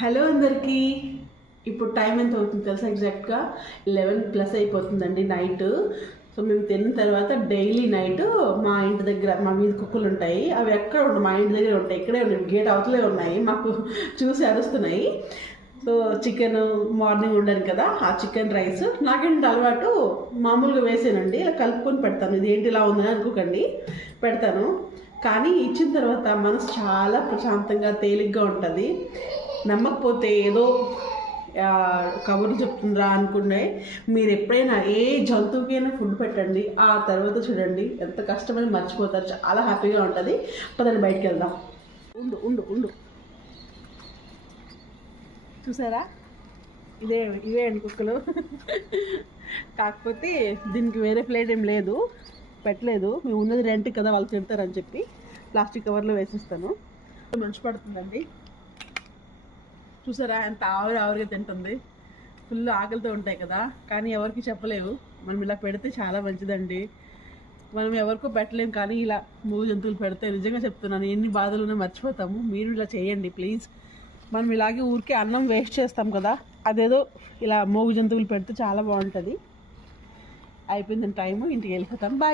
Hello అందరికీ. ఇప్పుడు time ఎంత అవుతుంది తెలుసా? ఎగ్జాక్ట్గా 11+ అయిపోతుందండి నైట్. సో మేము తిన్న తర్వాత డైలీ నైట్ మా ఇంటి దగ్గర మా మీద కుక్కలు ఉంటాయి. అవి ఎక్కడ ఉండవు, మా ఇంటి దగ్గర ఉంటాయి, ఇక్కడే ఉన్నాయి, గేట్ అవతలే ఉన్నాయి. మాకు చూసి అరుస్తున్నాయి. సో చికెన్ మార్నింగ్ ఉండను కదా, ఆ చికెన్ రైస్ నాకేంటి అలవాటు మామూలుగా వేసానండి, ఇలా కలుపుకొని పెడతాను. ఇది ఏంటి ఇలా ఉందని అనుకోకండి, పెడతాను. కానీ ఇచ్చిన తర్వాత మనసు చాలా ప్రశాంతంగా తేలిగ్గా ఉంటుంది. నమ్మకపోతే ఏదో కబుర్లు చెప్తుందిరా అనుకునే మీరు ఎప్పుడైనా ఏ జంతువుకైనా ఫుడ్ పెట్టండి, ఆ తర్వాత చూడండి ఎంత కష్టమని మర్చిపోతారు, చాలా హ్యాపీగా ఉంటుంది. పదండి బయటికి వెళ్దాం. ఉండు ఉండు ఉండు చూసారా, ఇవే అండి కుక్కలు. కాకపోతే దీనికి వేరే ప్లేట్ ఏం లేదు, పెట్టలేదు. మేము ఉన్నది రెంట్ కదా, వాళ్ళు తిడతారని చెప్పి ప్లాస్టిక్ కవర్లో వేసిస్తాను. మంచి పడుతుందండి. చూసారా ఎంత ఆవిరిగా తింటుంది. ఫుల్ ఆకలితో ఉంటాయి కదా, కానీ ఎవరికి చెప్పలేవు. మనం ఇలా పెడితే చాలా మంచిదండి. మనం ఎవరికో పెట్టలేము, కానీ ఇలా మూడు జంతువులు పెడితే నిజంగా చెప్తున్నాను, ఎన్ని బాధలున్నా మర్చిపోతాము. మీరు ఇలా చేయండి ప్లీజ్. మనం ఇలాగే ఊరికే అన్నం వేస్ట్ చేస్తాం కదా, అదేదో ఇలా మూగు జంతువులు పెడితే చాలా బాగుంటుంది. అయిపోయిందని టైము, ఇంటికి వెళ్ళిపోతాం. బాయ్.